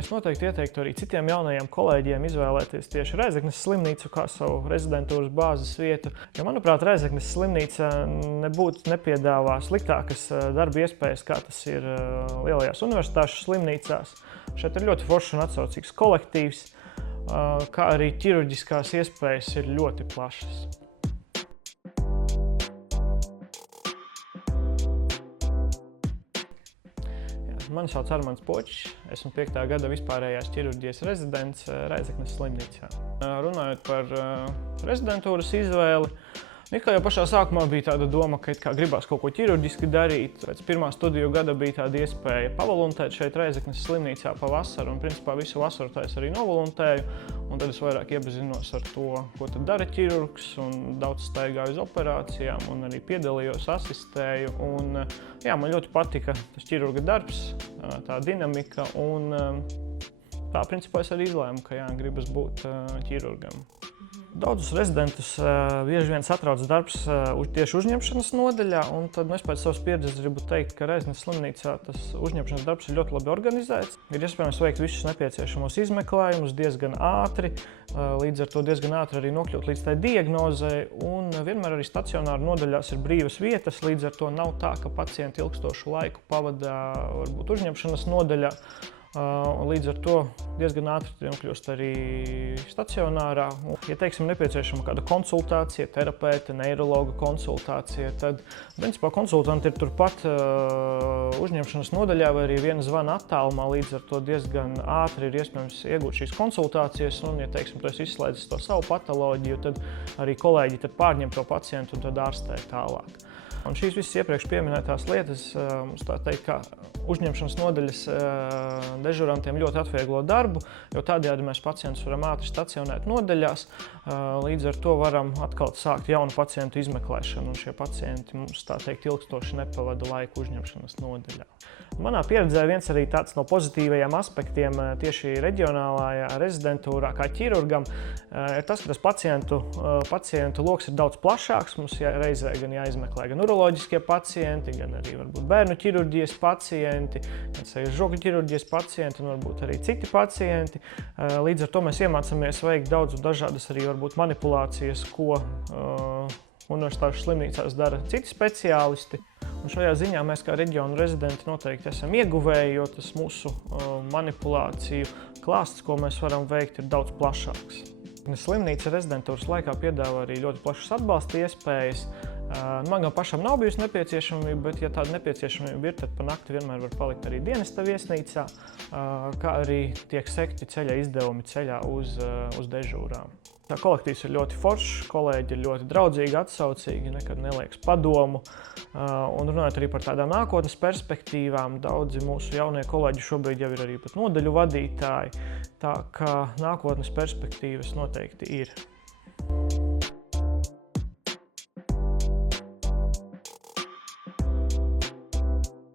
Es noteikti ieteiktu arī citiem jaunajiem kolēģiem izvēlēties tieši Rēzeknes slimnīcu kā savu rezidentūras bāzes vietu, jo, manuprāt, Rēzeknes slimnīca nepiedāvā sliktākas darba iespējas, kā tas ir lielajās universitāšu slimnīcās. Šeit ir ļoti foršs un atsaucīgs kolektīvs, kā arī ķirurģiskās iespējas ir ļoti plašas. Mani sauc Armands Počs, esmu 5. gada vispārējās ķirurģijas rezidents Rēzeknes slimnīcā. Runājot par rezidentūras izvēli, kā jau pašā sākumā bija tāda doma, ka gribās kaut ko ķirurģiski darīt. Pēc pirmā studiju gada bija tāda iespēja pavolontēt šeit Rēzeknes slimnīcā pavasaru, un principā visu vasaru tā es arī novolontēju. Un tad es vairāk iepazinos ar to, ko tad dara ķirurgs, un daudz staigāju uz operācijām, un arī piedalījos, asistēju. Un, jā, man ļoti patika tas ķirurga darbs, tā dinamika, un tā principā es arī izlēmu, ka jā, gribas būt ķirurgam. Daudzus rezidentus bieži vien satrauc darbs tieši uzņemšanas nodaļā, un tad es pēc savas pieredzes gribu teikt, ka Rēzeknes slimnīcā tas uzņemšanas darbs ir ļoti labi organizēts. Ir iespējams veikt visus nepieciešamos izmeklējumus diezgan ātri, līdz ar to diezgan ātri arī nokļūt līdz tai diagnozei, un vienmēr arī stacionāru nodaļās ir brīvas vietas, līdz ar to nav tā, ka pacienti ilgstošu laiku pavadā varbūt uzņemšanas nodaļā. Līdz ar to diezgan ātri nokļūst arī stacionārā. Ja, teiksim, nepieciešama kāda konsultācija, terapeita, neirologa konsultācija, tad, principā, konsultanti ir turpat uzņemšanas nodaļā vai arī viena zvana attālumā, līdz ar to diezgan ātri ir iespējams iegūt šīs konsultācijas, un, ja, teiksim, tu esi izslēdzis to savu patoloģiju, tad arī kolēģi tad pārņem to pacientu un tad ārstē tālāk. Un šīs visas iepriekš pieminētās lietas, mums tā teikt, ka uzņemšanas nodaļas dežurantiem ļoti atvieglo darbu, jo tādējādi mēs pacientus varam ātri stacionēt nodaļās, līdz ar to varam atkal sākt jaunu pacientu izmeklēšanu, un šie pacienti mums, tā teikt, ilgstoši nepavada laiku uzņemšanas nodaļā. Manā pieredzē viens arī tāds no pozitīvajiem aspektiem tieši reģionālajā rezidentūrā kā ķirurgam ir tas, ka tas pacientu loks ir daudz plašāks. Mums reizē gan jāizmeklē gan uroloģiskie pacienti, gan arī varbūt bērnu ķirurģijas pacienti, gan žokļu ķirurģijas pacienti un varbūt arī citi pacienti. Līdz ar to mēs iemācāmies veikt daudz dažādas arī varbūt manipulācijas, ko universitāšu slimnīcās dara citi speciālisti. Un šajā ziņā mēs kā reģionu rezidenti noteikti esam ieguvēji, jo tas mūsu manipulāciju klāsts, ko mēs varam veikt, ir daudz plašāks. Slimnīca rezidentūras laikā piedāvā arī ļoti plašas atbalsta iespējas. Man gan pašam nav bijusi nepieciešamība, bet, ja tāda nepieciešamība ir, tad pa nakti vienmēr var palikt arī dienesta viesnīcā, kā arī tiek sekti ceļa izdevumi ceļā uz dežūrām. Tā kolektīvs ir ļoti foršs, kolēģi ir ļoti draudzīgi, atsaucīgi, nekad neliekas padomu. Un runājot arī par tādām nākotnes perspektīvām, daudzi mūsu jaunie kolēģi šobrīd jau ir arī pat nodaļu vadītāji, tā kā nākotnes perspektīvas noteikti ir.